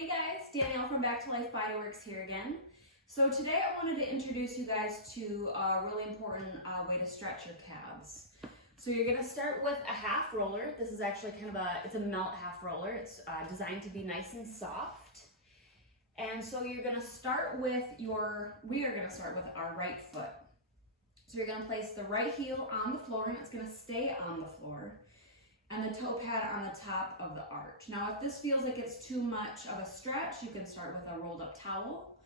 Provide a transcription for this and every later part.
Hey guys, Danielle from Back to Life Bodyworks here again. So today I wanted to introduce you guys to a really important way to stretch your calves. So you're gonna start with a half roller. This is actually it's a melt half roller. It's designed to be nice and soft. And so you're gonna start with we are gonna start with our right foot. So you're gonna place the right heel on the floor and it's gonna stay on the floor, and the toe pad on the top of the arch. Now, if this feels like it's too much of a stretch, you can start with a rolled up towel.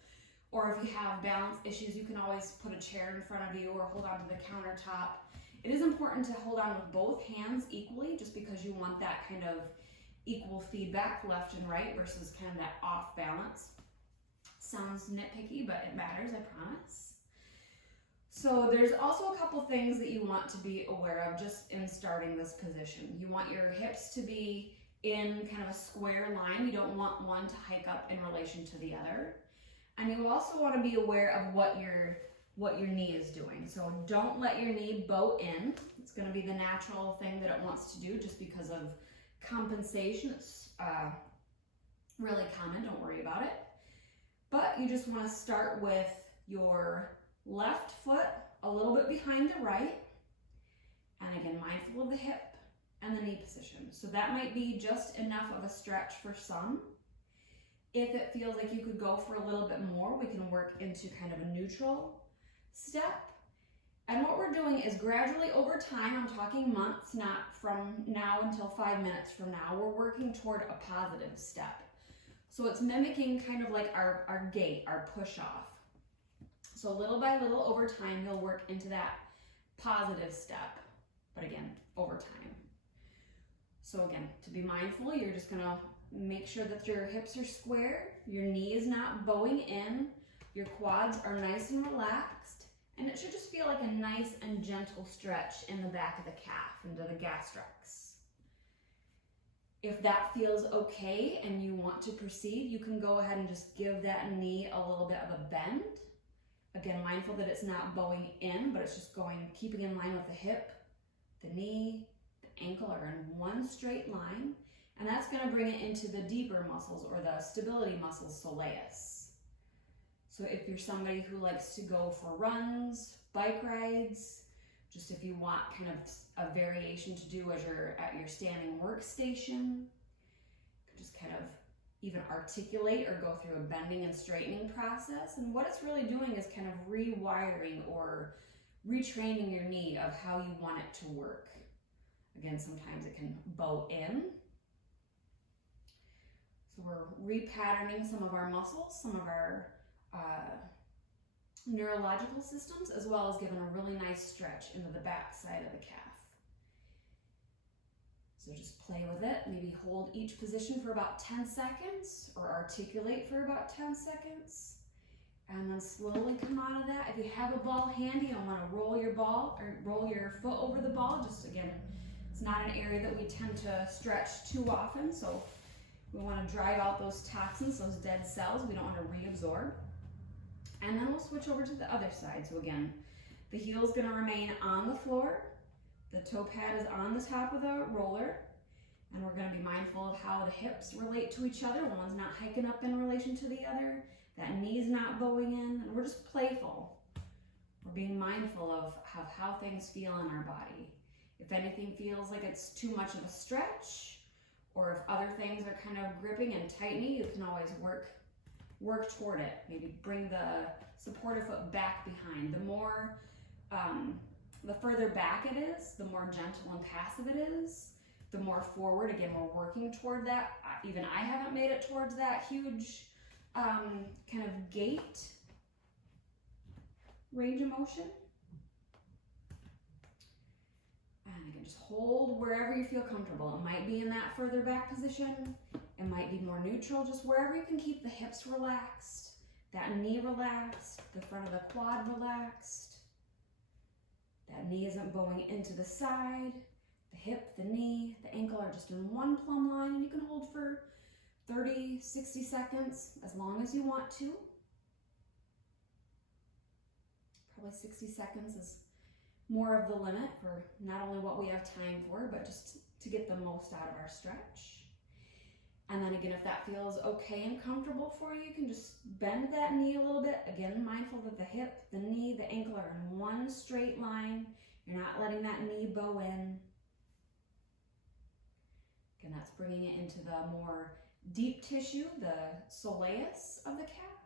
Or if you have balance issues, you can always put a chair in front of you or hold onto the countertop. It is important to hold on with both hands equally, just because you want that kind of equal feedback left and right versus kind of that off balance. Sounds nitpicky, but it matters, I promise. So there's also a couple things that you want to be aware of just in starting this position. You want your hips to be in kind of a square line. You don't want one to hike up in relation to the other. And you also want to be aware of what your knee is doing. So don't let your knee bow in. It's going to be the natural thing that it wants to do just because of compensation. It's really common, don't worry about it. But you just want to start with your left foot a little bit behind the right, and again, mindful of the hip and the knee position. So that might be just enough of a stretch for some. If it feels like you could go for a little bit more, we can work into kind of a neutral step. And what we're doing is gradually over time, I'm talking months, not from now until 5 minutes from now, we're working toward a positive step. So it's mimicking kind of like our gait, our push off. So little by little over time, you'll work into that positive step, but again, over time. So again, to be mindful, you're just gonna make sure that your hips are square, your knee is not bowing in, your quads are nice and relaxed, and it should just feel like a nice and gentle stretch in the back of the calf, into the gastrocs. If that feels okay and you want to proceed, you can go ahead and just give that knee a little bit of a bend. Again, mindful that it's not bowing in, but it's just keeping in line with the hip, the knee, the ankle are in one straight line. And that's gonna bring it into the deeper muscles or the stability muscles, Soleus. So if you're somebody who likes to go for runs, bike rides, just if you want kind of a variation to do as you're at your standing workstation, you can just kind of even articulate or go through a bending and straightening process. And what it's really doing is kind of rewiring or retraining your knee of how you want it to work. Again, sometimes it can bow in. So we're repatterning some of our muscles, some of our neurological systems, as well as giving a really nice stretch into the back side of the calf. So just play with it, maybe hold each position for about 10 seconds or articulate for about 10 seconds. And then slowly come out of that. If you have a ball handy, you don't want to roll your ball or roll your foot over the ball. Just again, it's not an area that we tend to stretch too often. So we want to drive out those toxins, those dead cells. We don't want to reabsorb. And then we'll switch over to the other side. So again, the heel is going to remain on the floor. The toe pad is on the top of the roller, and we're going to be mindful of how the hips relate to each other. One's not hiking up in relation to the other. That knee's not bowing in, and we're just playful. We're being mindful of how things feel in our body. If anything feels like it's too much of a stretch, or if other things are kind of gripping and tightening, you can always work toward it. Maybe bring the supportive foot back behind. The further back it is, the more gentle and passive it is, the more forward. Again, we're working toward that. Even I haven't made it towards that huge kind of gait range of motion. And again, just hold wherever you feel comfortable. It might be in that further back position. It might be more neutral, just wherever you can keep the hips relaxed, that knee relaxed, the front of the quad relaxed. That knee isn't bowing into the side. The hip, the knee, the ankle are just in one plumb line, and you can hold for 30, 60 seconds, as long as you want to. Probably 60 seconds is more of the limit for not only what we have time for, but just to get the most out of our stretch. And then again, if that feels okay and comfortable for you, you can just bend that knee a little bit. Again, mindful that the hip, the knee, the ankle are in one straight line. You're not letting that knee bow in. Again, that's bringing it into the more deep tissue, the soleus of the calf.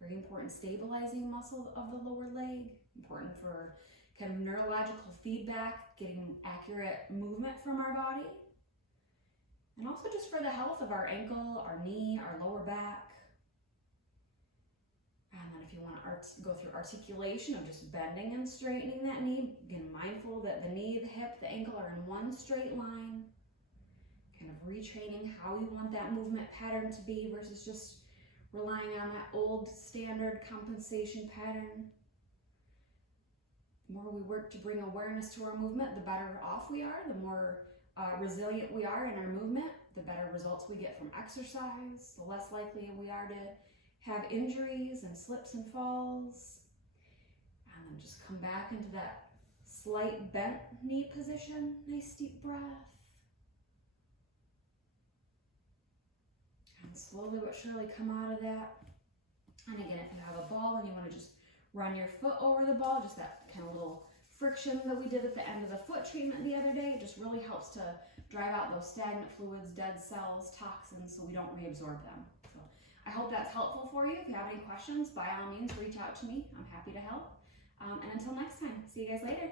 Very important stabilizing muscle of the lower leg. Important for kind of neurological feedback, getting accurate movement from our body. And also just for the health of our ankle, our knee, our lower back. And then if you want to go through articulation of just bending and straightening that knee, again, mindful that the knee, the hip, the ankle are in one straight line. Kind of retraining how we want that movement pattern to be versus just relying on that old standard compensation pattern. The more we work to bring awareness to our movement, the better off we are, the more resilient we are in our movement, the better results we get from exercise, the less likely we are to have injuries and slips and falls. And then just come back into that slight bent knee position. Nice deep breath. And slowly but surely come out of that. And again, if you have a ball and you want to just run your foot over the ball, just that kind of little friction that we did at the end of the foot treatment the other day, it just really helps to drive out those stagnant fluids, dead cells, toxins, so we don't reabsorb them. So I hope that's helpful for you. If you have any questions, by all means, reach out to me. I'm happy to help. And until next time, see you guys later.